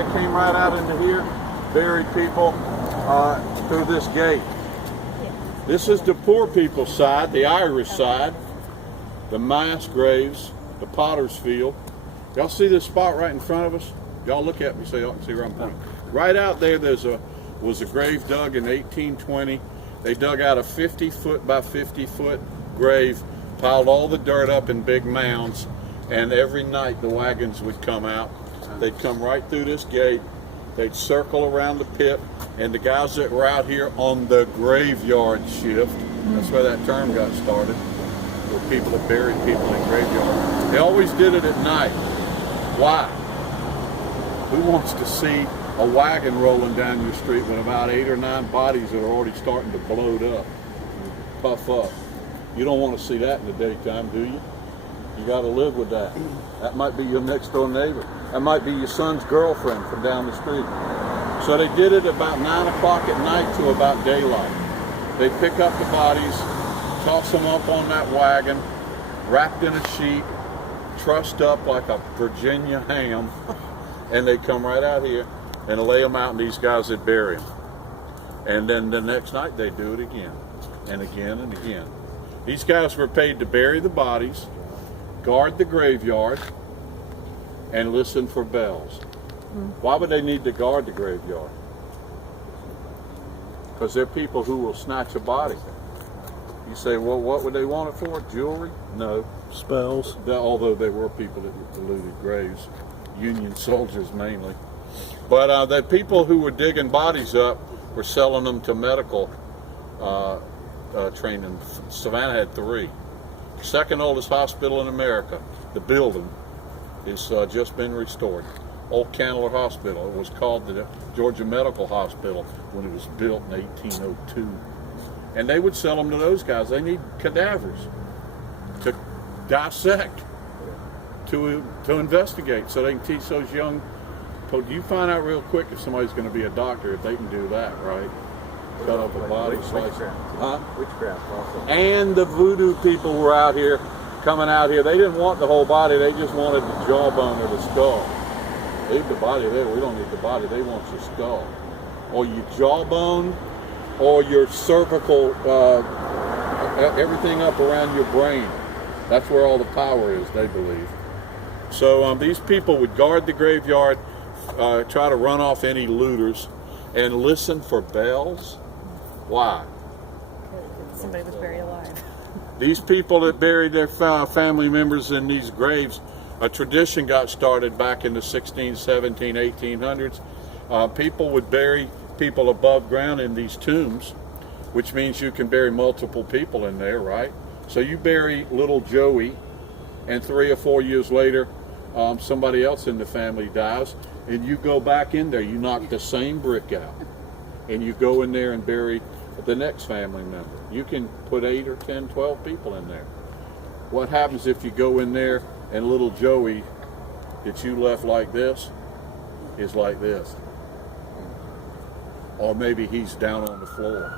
They came right out into here, buried people through this gate. This is the poor people's side, the Irish side, the mass graves, the potter's field. Y'all see this spot right in front of us? Y'all look at me so y'all can see where I'm pointing. Right out there, was a grave dug in 1820. They dug out a 50-foot by 50-foot grave, piled all the dirt up in big mounds, and every night the wagons would come out. They'd come right through this gate. They'd circle around the pit, and the guys that were out here on the graveyard shift, that's where that term got started, were people that buried people in graveyards. They always did it at night. Why? Who wants to see a wagon rolling down your street with about 8 or 9 bodies that are already starting to bloat up, puff up? You don't want to see that in the daytime, do you? You got to live with that. That might be your next door neighbor. That might be your son's girlfriend from down the street. So they did it about 9 o'clock at night to about daylight. They pick up the bodies, toss them up on that wagon, wrapped in a sheet, trussed up like a Virginia ham, and they come right out here and lay them out, and these guys would bury them. And then the next night they do it again and again and again. These guys were paid to bury the bodies, guard the graveyard, and listen for bells. Why would they need to guard the graveyard? Because they're people who will snatch a body. You say, well, what would they want it for? Jewelry? No. Spells. Although there were people that looted graves, Union soldiers mainly. But the people who were digging bodies up were selling them to medical training. Savannah had 3. Second oldest hospital in America. The building is just been restored. Old Candler Hospital. It was called the Georgia Medical Hospital when it was built in 1802. And they would sell them to those guys. They need cadavers to dissect, to investigate, so they can teach those young. So you find out real quick if somebody's going to be a doctor if they can do that, right? Cut up a body, slice it. Huh? Witchcraft also. And the voodoo people were out here, coming out here. They didn't want the whole body. They just wanted the jawbone or the skull. Leave the body there. We don't need the body. They want your skull, or your jawbone, or your cervical, everything up around your brain. That's where all the power is, they believe. So these people would guard the graveyard, try to run off any looters, and listen for bells. Why? Somebody was buried alive. These people that buried their family members in these graves, a tradition got started back in the 16, 17, 1800s. People would bury people above ground in these tombs, which means you can bury multiple people in there, right? So you bury little Joey, and 3 or 4 years later, somebody else in the family dies, and you go back in there, you knock the same brick out, and you go in there and bury the next family member. You can put 8 or 10, 12 people in there. What happens if you go in there and little Joey that you left like this is like this? Or maybe he's down on the floor.